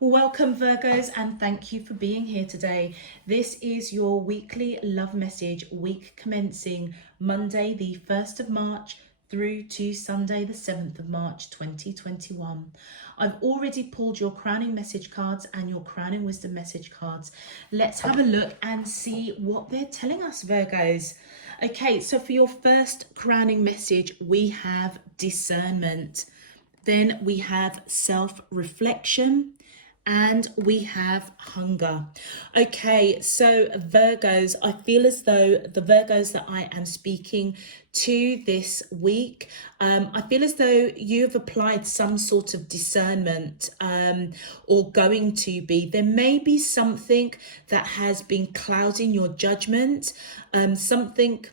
Welcome, Virgos, and thank you for being here today. This is your weekly love message, week commencing Monday, the 1st of March through to Sunday, the 7th of March, 2021. I've already pulled your crowning message cards and your crowning wisdom message cards. Let's have a look and see what they're telling us, Virgos. Okay, so for your first crowning message, we have discernment. Then we have self-reflection. And we have hunger. Okay, so Virgos, I feel as though the Virgos that I am speaking to this week, I feel as though you've applied some sort of discernment or going to be. There may be something that has been clouding your judgment, something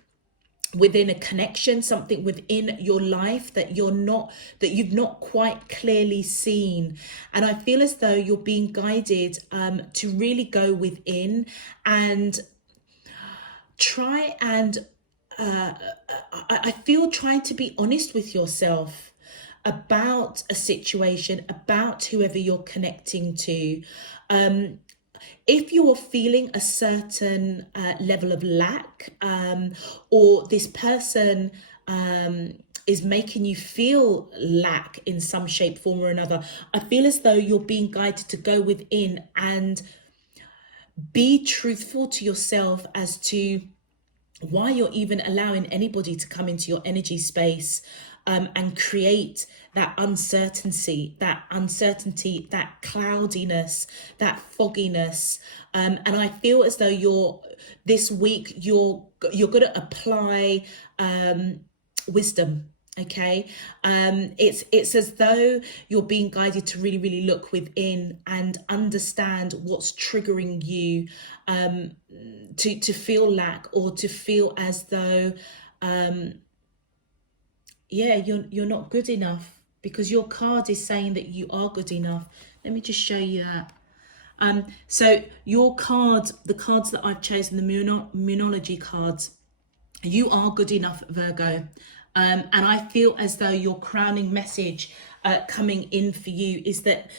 within a connection, something within your life that you've not quite clearly seen. And I feel as though you're being guided to really go within and try and I feel trying to be honest with yourself about a situation, about whoever you're connecting to. If you are feeling a certain level of lack, or this person is making you feel lack in some shape, form or another, I feel as though you're being guided to go within and be truthful to yourself as to why you're even allowing anybody to come into your energy space and create that uncertainty, that cloudiness, that fogginess. And I feel as though this week you're going to apply wisdom. Okay, it's as though you're being guided to really look within and understand what's triggering you to feel lack, or to feel as though you're not good enough, because your card is saying that you are good enough. Let me just show you that. So your cards, the cards that I've chosen, the Moonology cards, you are good enough, Virgo. And I feel as though your crowning message coming in for you is that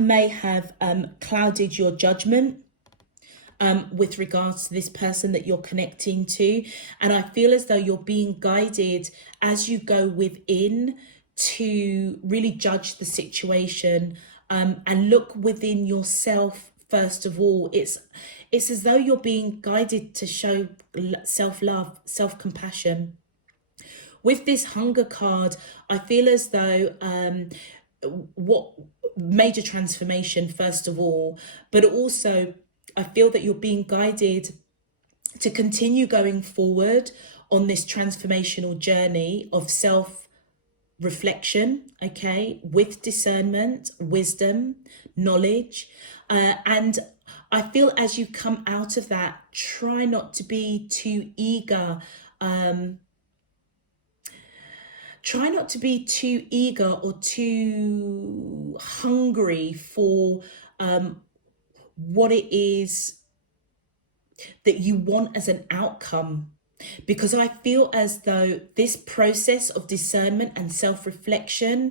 may have clouded your judgment with regards to this person that you're connecting to. And I feel as though you're being guided as you go within to really judge the situation and look within yourself first of all. It's as though you're being guided to show self-love, self-compassion. With this hunger card, I feel as though what major transformation first of all, but also I feel that you're being guided to continue going forward on this transformational journey of self-reflection, okay, with discernment, wisdom, knowledge. And I feel as you come out of that, try not to be too eager. Try not to be too eager or too hungry for what it is that you want as an outcome, because I feel as though this process of discernment and self-reflection,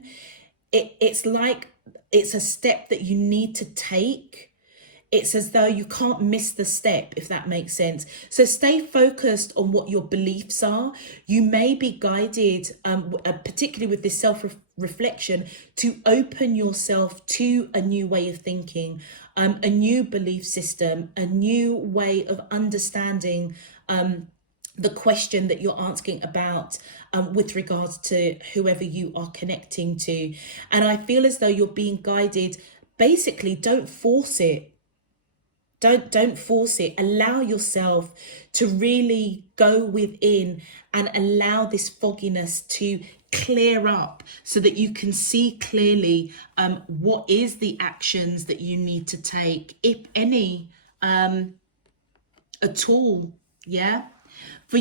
it's like it's a step that you need to take. It's as though you can't miss the step, if that makes sense. So stay focused on what your beliefs are. You may be guided, particularly with this self-reflection, to open yourself to a new way of thinking, a new belief system, a new way of understanding the question that you're asking about with regards to whoever you are connecting to. And I feel as though you're being guided, basically, don't force it. Don't force it. Allow yourself to really go within and allow this fogginess to clear up so that you can see clearly what is the actions that you need to take, if any, at all. Yeah, for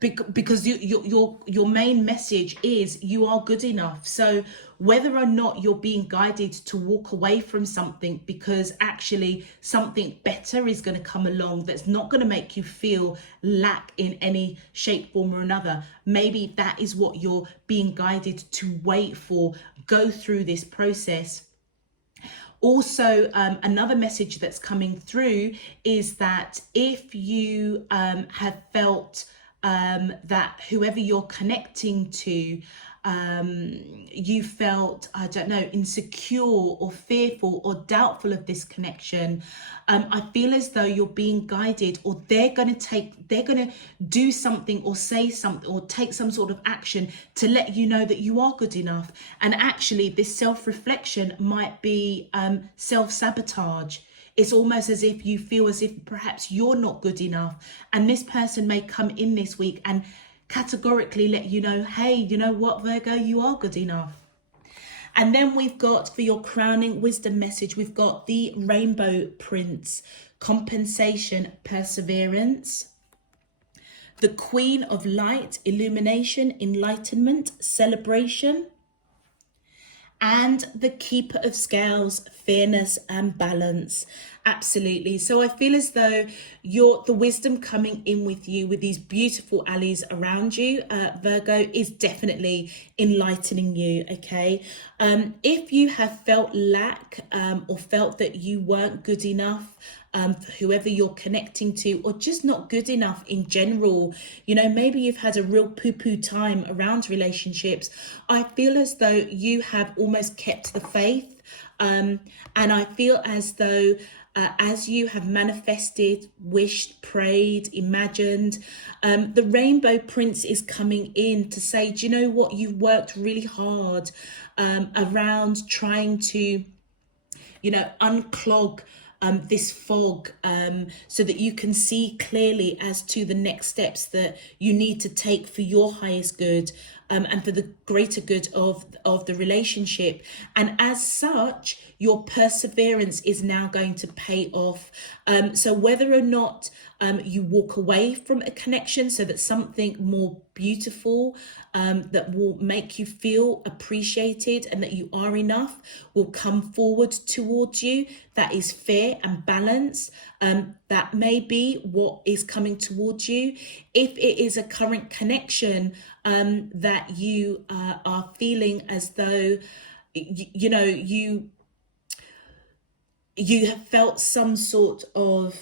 because your main message is you are good enough. So whether or not you're being guided to walk away from something because actually something better is going to come along that's not going to make you feel lack in any shape, form or another, maybe that is what you're being guided to wait for. Go through this process. Also, another message that's coming through is that if you have felt that whoever you're connecting to, you felt, I don't know, insecure or fearful or doubtful of this connection, I feel as though you're being guided, or they're going to do something or say something or take some sort of action to let you know that you are good enough. And actually this self-reflection might be self-sabotage. It's almost as if you feel as if perhaps you're not good enough, and this person may come in this week and categorically let you know, hey, you know what, Virgo, you are good enough. And then we've got, for your crowning wisdom message, we've got the rainbow prince, compensation, perseverance. The Queen of Light, illumination, enlightenment, celebration. And the Keeper of Scales, fairness and balance. Absolutely. So I feel as though the wisdom coming in with you, with these beautiful allies around you, Virgo, is definitely enlightening you. Okay. If you have felt lack or felt that you weren't good enough, for whoever you're connecting to, or just not good enough in general, you know, maybe you've had a real poo-poo time around relationships, I feel as though you have almost kept the faith. And I feel as though as you have manifested, wished, prayed, imagined, the Rainbow Prince is coming in to say, do you know what, you've worked really hard around trying to, you know, unclog this fog, so that you can see clearly as to the next steps that you need to take for your highest good, and for the greater good of the relationship. And as such, your perseverance is now going to pay off. So whether or not you walk away from a connection so that something more beautiful, that will make you feel appreciated and that you are enough, will come forward towards you, that is fair and balanced, that may be what is coming towards you. If it is a current connection that you are feeling as though you know you have felt some sort of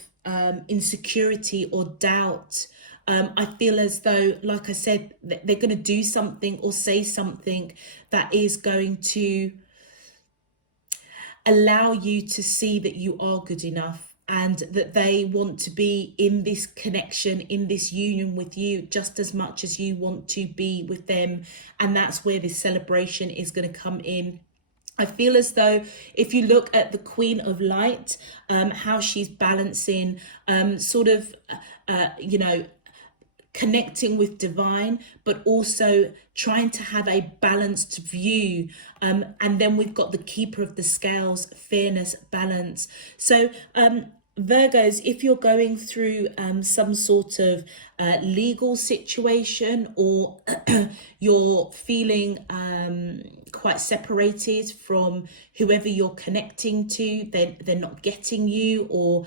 insecurity or doubt, I feel as though, like I said, they're going to do something or say something that is going to allow you to see that you are good enough, and that they want to be in this connection, in this union with you, just as much as you want to be with them. And that's where this celebration is going to come in. I feel as though if you look at the Queen of Light, how she's balancing you know, connecting with divine, but also trying to have a balanced view. And then we've got the Keeper of the Scales, fairness, balance. So Virgos, if you're going through some sort of legal situation, or you're feeling quite separated from whoever you're connecting to, they're not getting you, or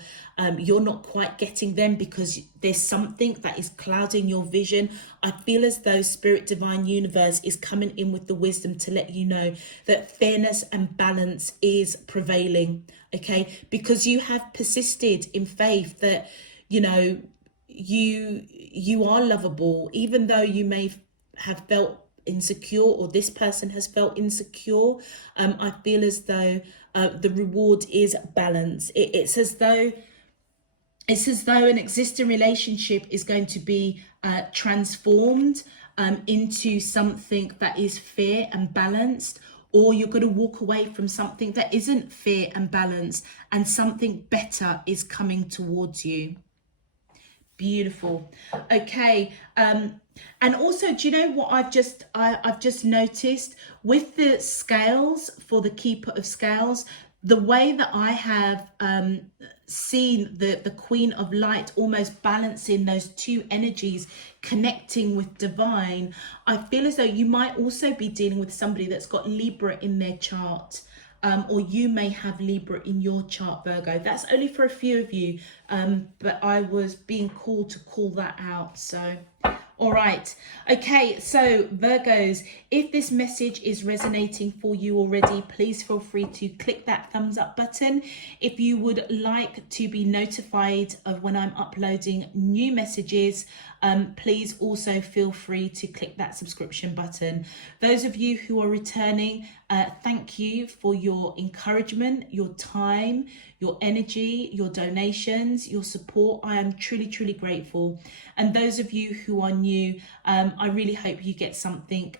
you're not quite getting them because there's something that is clouding your vision, I feel as though Spirit Divine Universe is coming in with the wisdom to let you know that fairness and balance is prevailing. Okay, because you have persisted in faith that, you know, you are lovable, even though you may have felt insecure, or this person has felt insecure. I feel as though the reward is balance. It's as though an existing relationship is going to be transformed into something that is fair and balanced, or you're going to walk away from something that isn't fair and balanced, and something better is coming towards you. Beautiful. Okay. And also, do you know what I've just noticed with the scales, for the Keeper of Scales, the way that I have seen the Queen of Light almost balancing those two energies, connecting with divine, I feel as though you might also be dealing with somebody that's got Libra in their chart. Or you may have Libra in your chart, Virgo. That's only for a few of you, but I was being called to call that out. So All right. Okay, so Virgos, if this message is resonating for you already, please feel free to click that thumbs up button. If you would like to be notified of when I'm uploading new messages, please also feel free to click that subscription button. Those of you who are returning, thank you for your encouragement, your time, your energy, your donations, your support. I am truly, truly grateful. And those of you who are new, I really hope you get something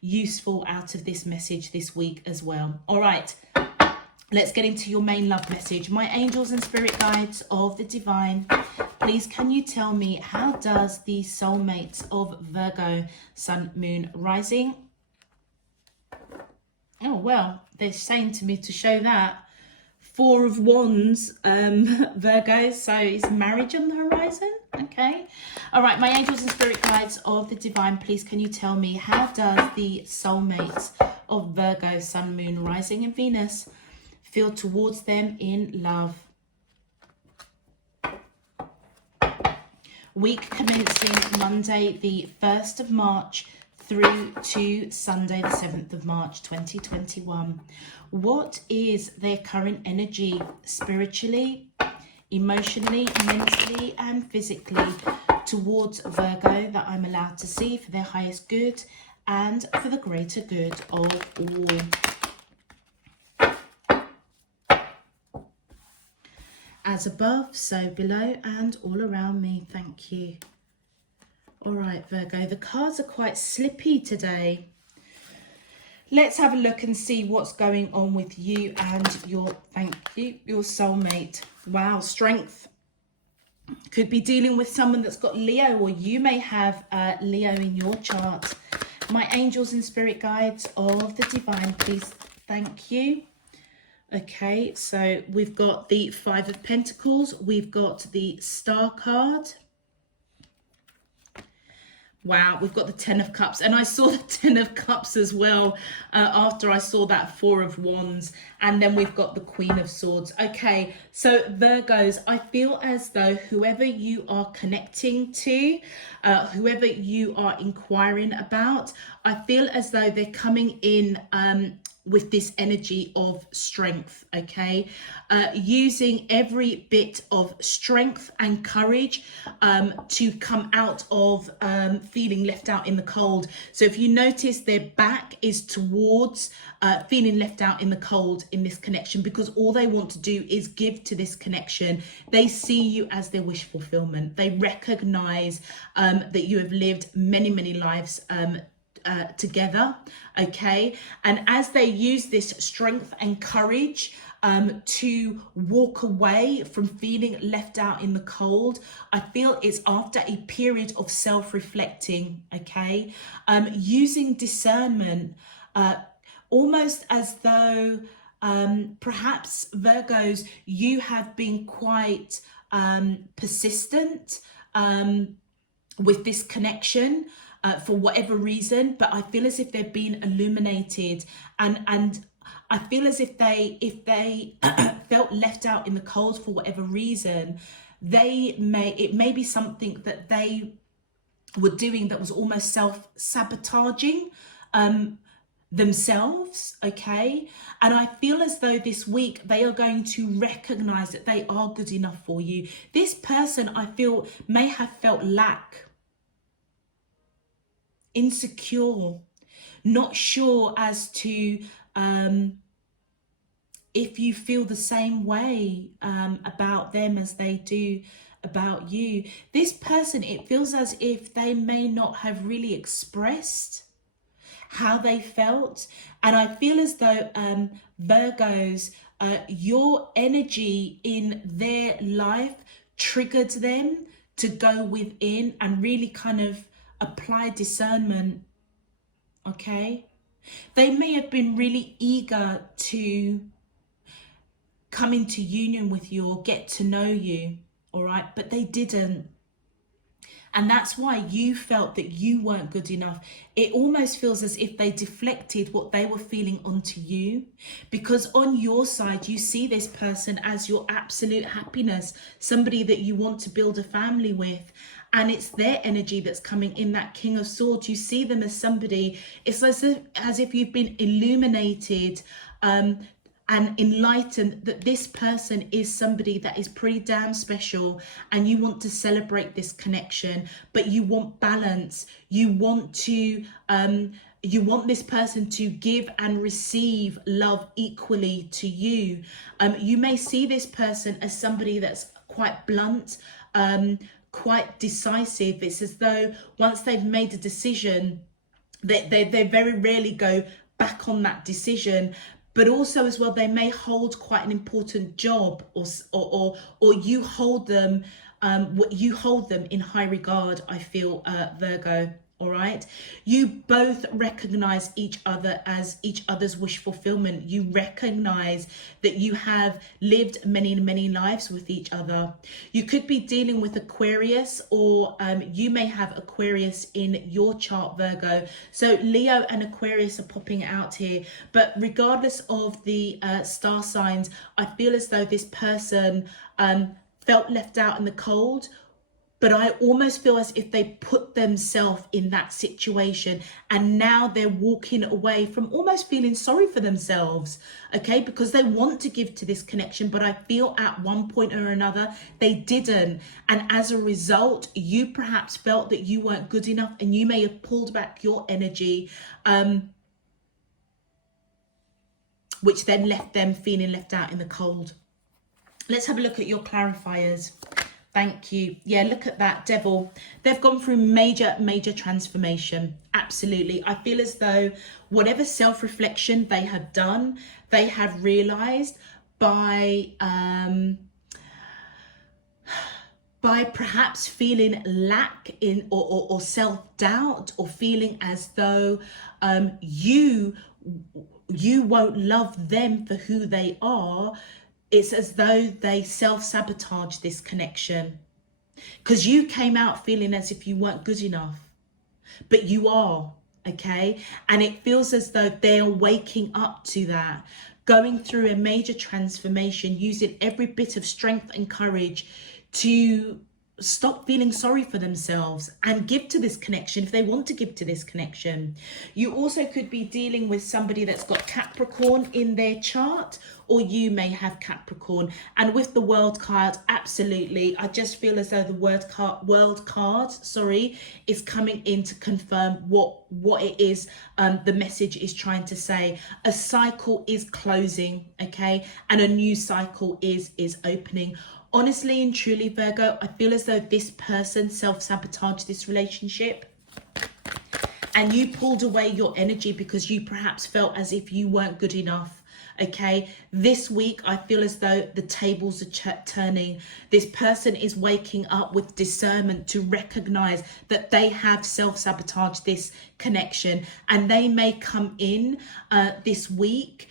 useful out of this message this week as well. All right, let's get into your main love message. My angels and spirit guides of the divine, please can you tell me, how does the soulmates of Virgo, sun, moon, rising? Oh, well, they're saying to me to show that. Four of Wands, Virgo, so is marriage on the horizon? Okay. All right, my angels and spirit guides of the divine, please can you tell me, how does the soulmates of Virgo, sun, moon, rising and Venus feel towards them in love? Week commencing Monday the 1st of March through to Sunday the 7th of March 2021. What is their current energy spiritually, emotionally, mentally and physically towards Virgo that I'm allowed to see for their highest good and for the greater good of all? As above, so below and all around me. Thank you. All right, Virgo, the cards are quite slippy today. Let's have a look and see what's going on with you and your, thank you, your soulmate. Wow, strength. Could be dealing with someone that's got Leo, or you may have Leo in your chart. My angels and spirit guides of the divine, please, thank you. Okay, so we've got the Five of Pentacles. We've got the Star card. Wow, we've got the Ten of Cups, and I saw the Ten of Cups as well after I saw that Four of Wands, and then we've got the Queen of Swords. Okay, so Virgos, I feel as though whoever you are connecting to, whoever you are inquiring about, I feel as though they're coming in with this energy of strength, okay? Using every bit of strength and courage to come out of feeling left out in the cold. So if you notice, their back is towards feeling left out in the cold in this connection, because all they want to do is give to this connection. They see you as their wish fulfillment. They recognize that you have lived many, many lives together, okay? And as they use this strength and courage to walk away from feeling left out in the cold, I feel it's after a period of self-reflecting, okay? Using discernment, almost as though perhaps Virgos, you have been quite persistent with this connection, for whatever reason, but I feel as if they've been illuminated, and I feel as if they felt left out in the cold for whatever reason, it may be something that they were doing that was almost self-sabotaging themselves, okay? And I feel as though this week they are going to recognize that they are good enough for you. This person, I feel, may have felt lack, insecure, not sure as to if you feel the same way about them as they do about you. This person, it feels as if they may not have really expressed how they felt. And I feel as though Virgos, your energy in their life triggered them to go within and really kind of apply discernment, okay? They may have been really eager to come into union with you or get to know you, all right? But they didn't. And that's why you felt that you weren't good enough. It almost feels as if they deflected what they were feeling onto you, because on your side, you see this person as your absolute happiness, somebody that you want to build a family with. And it's their energy that's coming in, that King of Swords. You see them as somebody, it's as if you've been illuminated, and enlightened that this person is somebody that is pretty damn special, and you want to celebrate this connection, but you want balance. You want this person to give and receive love equally to you. You may see this person as somebody that's quite blunt, quite decisive. It's as though once they've made a decision, they very rarely go back on that decision. But also as well, they may hold quite an important job, or you hold them in high regard, I feel, Virgo. All right, you both recognize each other as each other's wish fulfillment. You recognize that you have lived many lives with each other. You could be dealing with Aquarius, or you may have Aquarius in your chart, Virgo. So Leo and Aquarius are popping out here. But regardless of the star signs, I feel as though this person felt left out in the cold. But I almost feel as if they put themselves in that situation, and now they're walking away from almost feeling sorry for themselves, okay? Because they want to give to this connection, but I feel at one point or another, they didn't. And as a result, you perhaps felt that you weren't good enough, and you may have pulled back your energy, which then left them feeling left out in the cold. Let's have a look at your clarifiers. Thank you. Yeah, look at that, Devil. They've gone through major transformation. Absolutely. I feel as though whatever self-reflection they have done, they have realized by perhaps feeling lack in or self-doubt, or feeling as though you won't love them for who they are. It's as though they self-sabotage this connection, because you came out feeling as if you weren't good enough, but you are, okay? And it feels as though they are waking up to that, going through a major transformation, using every bit of strength and courage to stop feeling sorry for themselves and give to this connection if they want to give to this connection. You also could be dealing with somebody that's got Capricorn in their chart, or you may have Capricorn. And with the World card, absolutely, I just feel as though the World card is coming in to confirm what it is the message is trying to say. A cycle is closing, okay, and a new cycle is opening. Honestly and truly, Virgo, I feel as though this person self-sabotaged this relationship, and you pulled away your energy because you perhaps felt as if you weren't good enough. Okay, this week I feel as though the tables are turning. This person is waking up with discernment to recognize that they have self-sabotaged this connection, and they may come in this week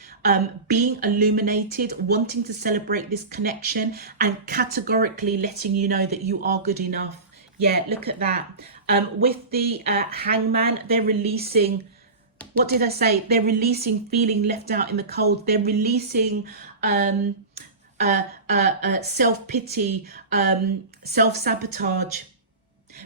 being illuminated, wanting to celebrate this connection, and categorically letting you know that you are good enough. Yeah, look at that. With the Hangman, they're releasing, what did I say? They're releasing feeling left out in the cold. They're releasing self-pity, self-sabotage,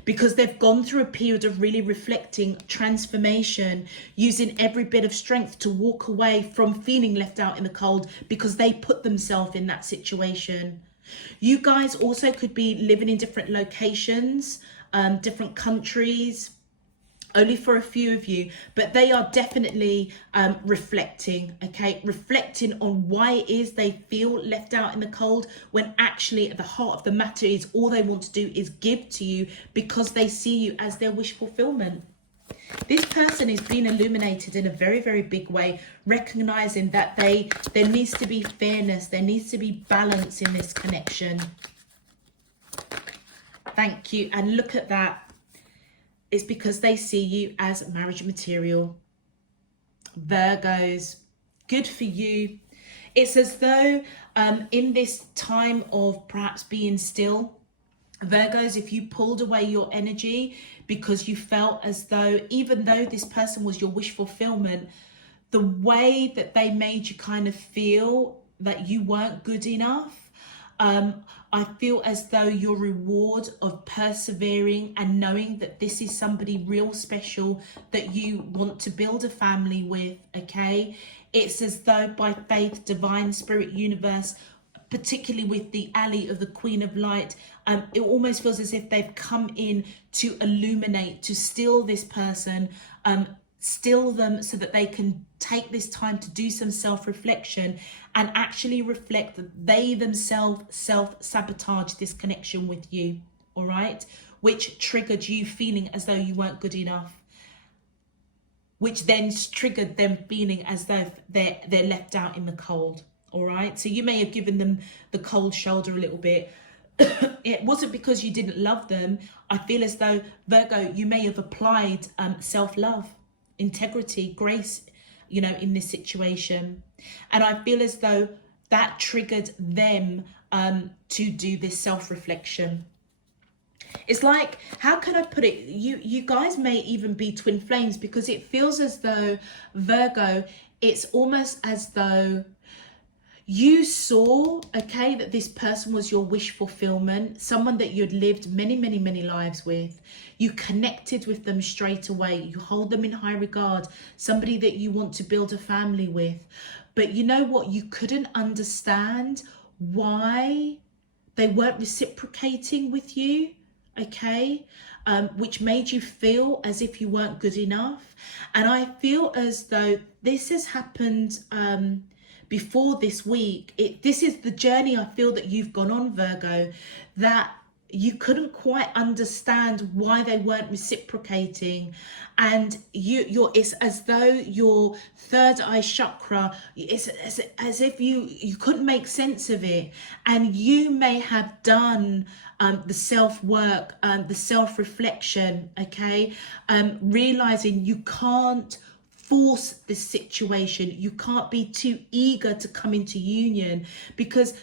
because they've gone through a period of really reflecting, transformation, using every bit of strength to walk away from feeling left out in the cold, because they put themselves in that situation. You guys also could be living in different locations, different countries, only for a few of you, but they are definitely reflecting, okay? Reflecting on why it is they feel left out in the cold, when actually at the heart of the matter is all they want to do is give to you, because they see you as their wish fulfillment. This person is being illuminated in a very big way, recognizing that there needs to be fairness, there needs to be balance in this connection. Thank you. And look at that. It's because they see you as marriage material. Virgos, good for you. It's as though in this time of perhaps being still, Virgos, if you pulled away your energy because you felt as though, even though this person was your wish fulfillment, the way that they made you kind of feel that you weren't good enough, I feel as though your reward of persevering and knowing that this is somebody real special that you want to build a family with, okay? It's as though by faith, divine spirit, universe, particularly with the alley of the Queen of Light, it almost feels as if they've come in to illuminate, to still this person, still them so that they can take this time to do some self-reflection and actually reflect that they themselves self-sabotage this connection with you, all right? Which triggered you feeling as though you weren't good enough, which then triggered them feeling as though they're left out in the cold, all right? So you may have given them the cold shoulder a little bit. It wasn't because you didn't love them. I feel as though, Virgo, you may have applied self-love, integrity, grace, you know, in this situation. And I feel as though that triggered them to do this self-reflection. It's like, how can I put it? You guys may even be twin flames, because it feels as though, Virgo, it's almost as though you saw, okay, that this person was your wish fulfillment, someone that you'd lived many, many, many lives with. You connected with them straight away. You hold them in high regard, somebody that you want to build a family with. But you know what? You couldn't understand why they weren't reciprocating with you, okay? Which made you feel as if you weren't good enough. And I feel as though this has happened before this week. This is the journey I feel that you've gone on, Virgo, that you couldn't quite understand why they weren't reciprocating, and it's as though your third eye chakra, it's as if you couldn't make sense of it. And you may have done the self-work, the self-reflection, okay, realizing you can't force this situation. You can't be too eager to come into union, because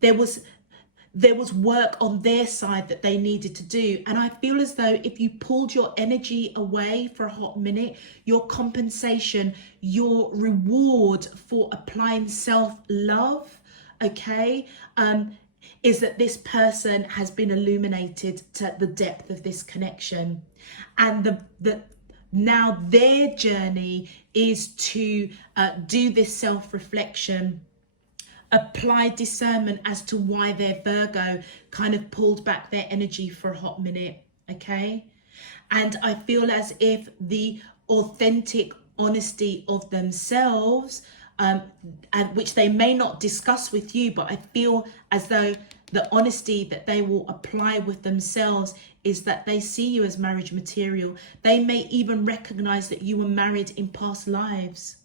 there was work on their side that they needed to do. And I feel as though if you pulled your energy away for a hot minute, your compensation, your reward for applying self-love, okay, is that this person has been illuminated to the depth of this connection. And now their journey is to do this self-reflection, apply discernment as to why their Virgo kind of pulled back their energy for a hot minute, okay? And I feel as if the authentic honesty of themselves, and which they may not discuss with you, but I feel as though the honesty that they will apply with themselves is that they see you as marriage material. They may even recognize that you were married in past lives.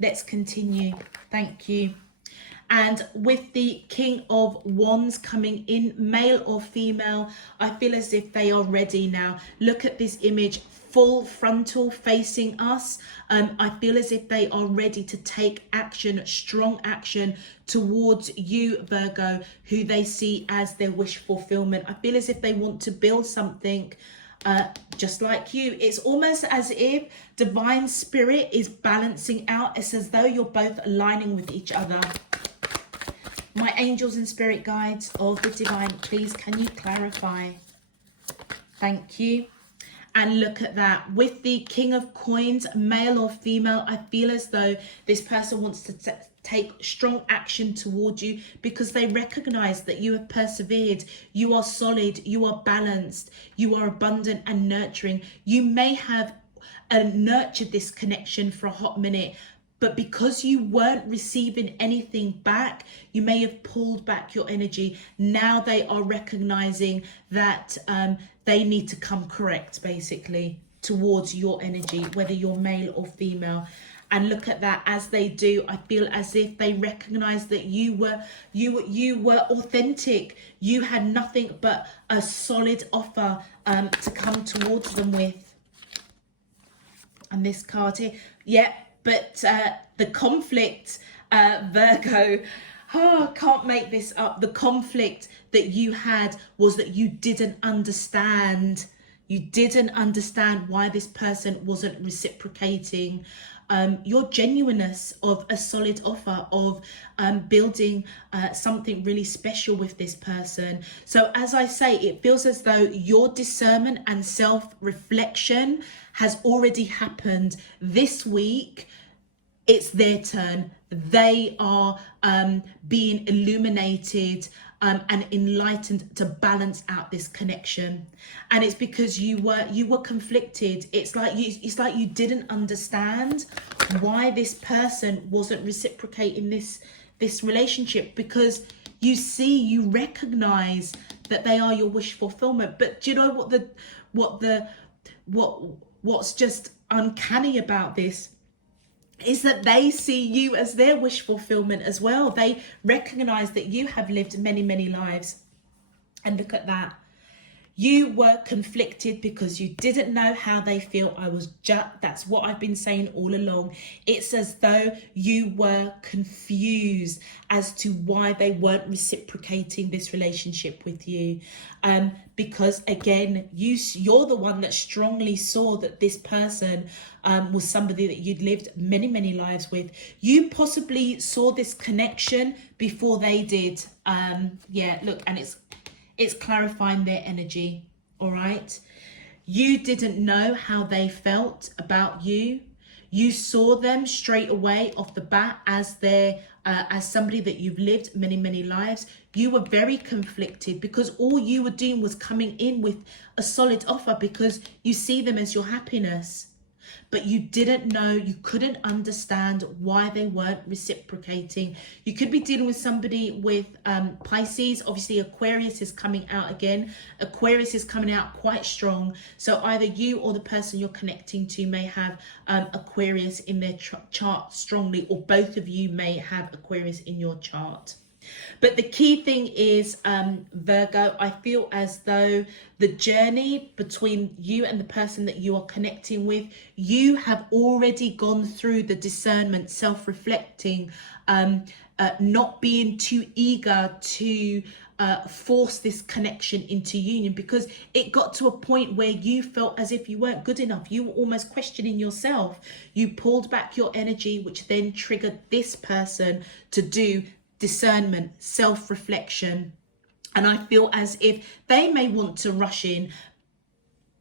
Let's continue. Thank you. And with the King of Wands coming in, male or female, I feel as if they are ready now. Look at this image, full frontal facing us. I feel as if they are ready to take action, strong action towards you, Virgo, who they see as their wish fulfillment. I feel as if they want to build something just like you. It's almost as if divine spirit is balancing out. It's as though you're both aligning with each other. My angels and spirit guides of the divine, please can you clarify? Thank you. And look at that, with the King of Coins, male or female, I feel as though this person wants to take strong action towards you, because they recognize that you have persevered, you are solid, you are balanced, you are abundant and nurturing. You may have nurtured this connection for a hot minute, but because you weren't receiving anything back, you may have pulled back your energy. Now they are recognizing that they need to come correct, basically, towards your energy, whether you're male or female. And look at that, as they do, I feel as if they recognize that you were authentic. You had nothing but a solid offer to come towards them with. And this card here, yeah, but the conflict, Virgo, Oh, I can't make this up. The conflict that you had was that you didn't understand. You didn't understand why this person wasn't reciprocating your genuineness of a solid offer of building something really special with this person. So as I say, it feels as though your discernment and self-reflection has already happened this week. It's their turn. They are being illuminated and enlightened to balance out this connection. And it's because you were conflicted. It's like you didn't understand why this person wasn't reciprocating this relationship, because you recognize that they are your wish fulfillment. But do you know what's just uncanny about this is that they see you as their wish fulfillment as well. They recognize that you have lived many, many lives. And look at that. You were conflicted because you didn't know how they feel. That's what I've been saying all along. It's as though you were confused as to why they weren't reciprocating this relationship with you. Because again, you're the one that strongly saw that this person was somebody that you'd lived many, many lives with. You possibly saw this connection before they did. Yeah, look, and it's clarifying their energy. All right, you didn't know how they felt about you. You saw them straight away off the bat as as somebody that you've lived many, many lives. You were very conflicted because all you were doing was coming in with a solid offer because you see them as your happiness. But you didn't know, you couldn't understand why they weren't reciprocating. You could be dealing with somebody with Pisces. Obviously, Aquarius is coming out again. Aquarius is coming out quite strong. So either you or the person you're connecting to may have Aquarius in their chart strongly, or both of you may have Aquarius in your chart. But the key thing is, Virgo, I feel as though the journey between you and the person that you are connecting with, you have already gone through the discernment, self-reflecting, not being too eager to force this connection into union, because it got to a point where you felt as if you weren't good enough. You were almost questioning yourself. You pulled back your energy, which then triggered this person to do discernment, self-reflection. And I feel as if they may want to rush in,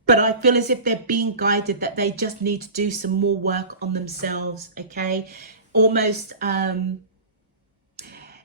but I feel as if they're being guided, that they just need to do some more work on themselves. Okay, almost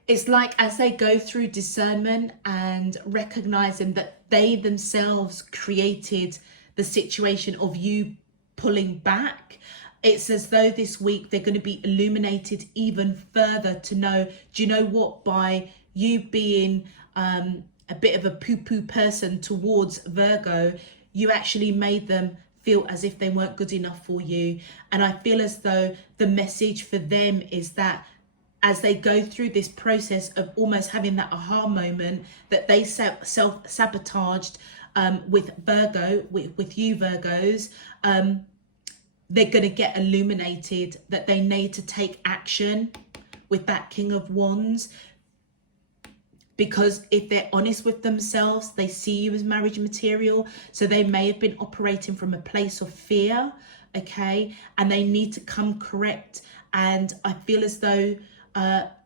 it's like as they go through discernment and recognizing that they themselves created the situation of you pulling back, it's as though this week they're going to be illuminated even further to know, do you know what, by you being a bit of a poo-poo person towards Virgo, you actually made them feel as if they weren't good enough for you. And I feel as though the message for them is that as they go through this process of almost having that aha moment, that they self-sabotaged with Virgo, with you Virgos, they're going to get illuminated that they need to take action with that King of Wands. Because if they're honest with themselves, they see you as marriage material. So they may have been operating from a place of fear, okay? And they need to come correct. And I feel as though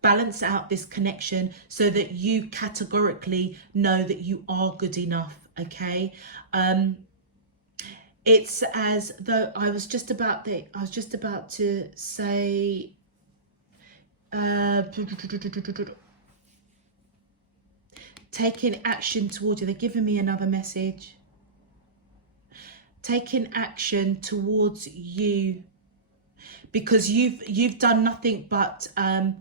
balance out this connection so that you categorically know that you are good enough, okay? It's as though I was just about to say taking action towards you. They're giving me another message. Taking action towards you, because you've done nothing but I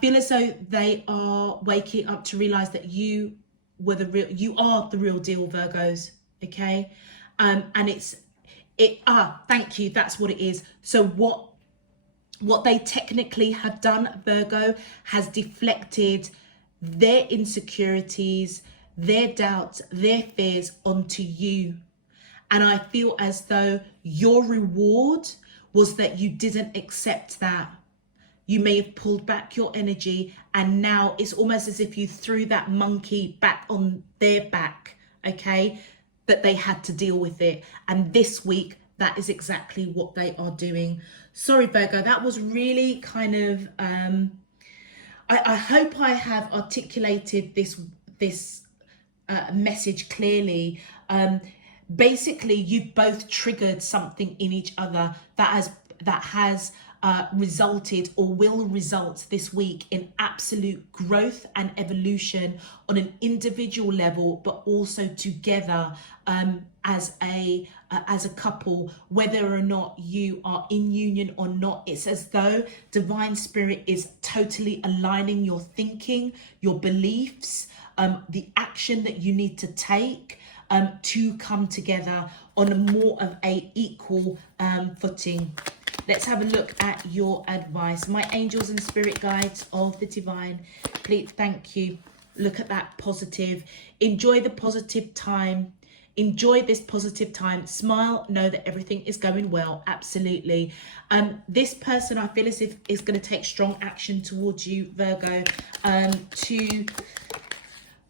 feel as though they are waking up to realize that you are the real deal, Virgos. Okay, and thank you, that's what it is. So what they technically have done, Virgo, has deflected their insecurities, their doubts, their fears onto you. And I feel as though your reward was that you didn't accept that. You may have pulled back your energy, and now it's almost as if you threw that monkey back on their back, okay? That they had to deal with it. And this week, that is exactly what they are doing. Sorry, Virgo, that was really kind of, I hope I have articulated this message clearly. Basically, you've both triggered something in each other that has resulted or will result this week in absolute growth and evolution on an individual level, but also together as a couple, whether or not you are in union or not. It's as though divine spirit is totally aligning your thinking, your beliefs, the action that you need to take to come together on a more of a equal footing. Let's have a look at your advice. My angels and spirit guides of the divine, please, thank you. Look at that positive. Enjoy the positive time. Enjoy this positive time. Smile. Know that everything is going well. Absolutely. This person, I feel as if is going to take strong action towards you, Virgo, to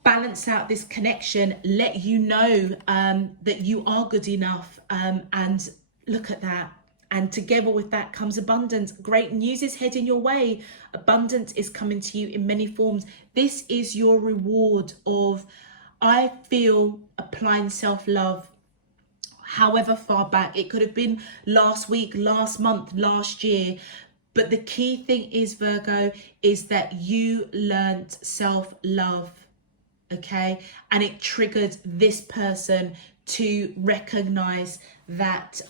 balance out this connection, let you know that you are good enough, and look at that. And together with that comes abundance. Great news is heading your way. Abundance is coming to you in many forms. This is your reward of, I feel, applying self-love however far back. It could have been last week, last month, last year. But the key thing is, Virgo, is that you learned self-love, okay? And it triggered this person to recognize that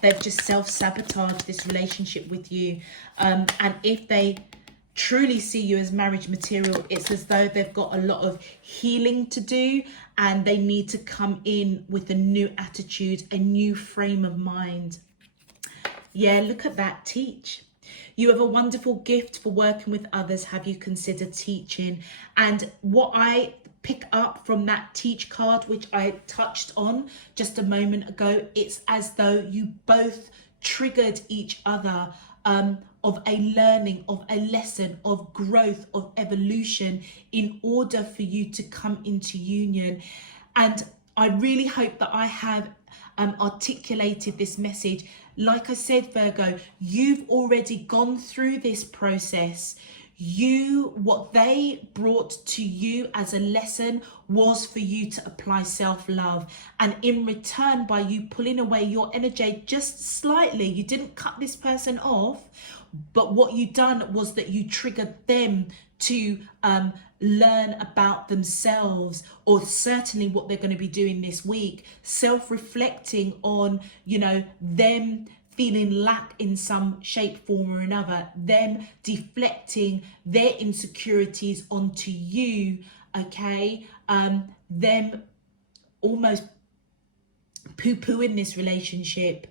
they've just self-sabotaged this relationship with you. And if they truly see you as marriage material, it's as though they've got a lot of healing to do, and they need to come in with a new attitude, a new frame of mind. Yeah, look at that. Teach. You have a wonderful gift for working with others. Have you considered teaching? And what I pick up from that teach card, which I touched on just a moment ago, it's as though you both triggered each other of a learning, of a lesson, of growth, of evolution, in order for you to come into union. And I really hope that I have articulated this message. Like I said, Virgo, you've already gone through this process. What they brought to you as a lesson was for you to apply self-love. And in return, by you pulling away your energy just slightly, you didn't cut this person off, but what you done was that you triggered them to learn about themselves, or certainly what they're going to be doing this week, self-reflecting on, them feeling lack in some shape, form or another, them deflecting their insecurities onto you, okay? Them almost poo-pooing this relationship.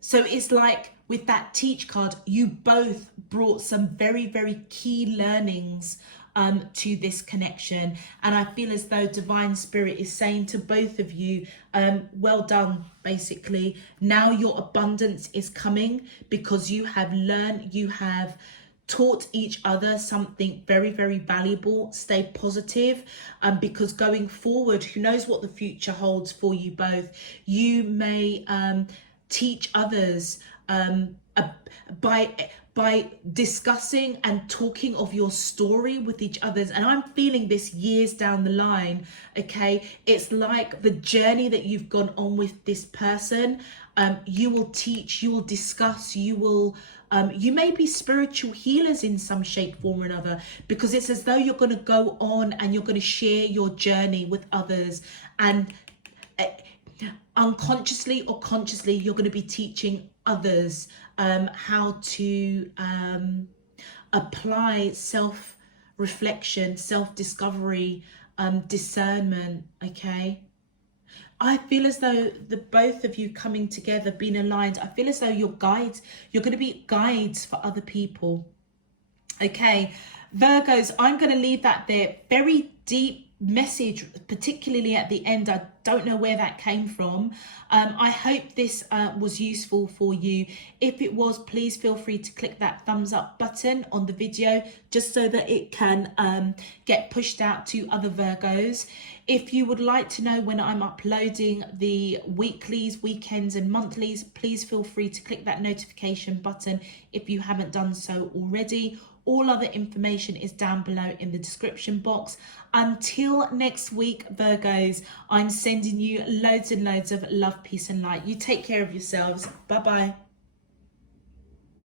So it's like with that teach card, you both brought some very, very key learnings to this connection. And I feel as though divine spirit is saying to both of you, well done, basically. Now your abundance is coming because you have learned, you have taught each other something very, very valuable. Stay positive, because going forward, who knows what the future holds for you both. You may teach others by discussing and talking of your story with each others. And I'm feeling this years down the line, okay? It's like the journey that you've gone on with this person. You will teach, you will discuss, you may be spiritual healers in some shape, form or another, because it's as though you're going to go on and you're going to share your journey with others. And unconsciously or consciously, you're going to be teaching others how to apply self-reflection, self-discovery, discernment, okay? I feel as though the both of you coming together, being aligned, I feel as though you're going to be guides for other people, okay? Virgos, I'm going to leave that there. Very deep message, particularly at the end. I don't know where that came from. I hope this was useful for you. If it was, please feel free to click that thumbs up button on the video, just so that it can get pushed out to other Virgos. If you would like to know when I'm uploading the weeklies, weekends and monthlies, please feel free to click that notification button if you haven't done so already. All other information is down below in the description box. Until next week, Virgos, I'm sending you loads and loads of love, peace and light. You take care of yourselves. Bye-bye.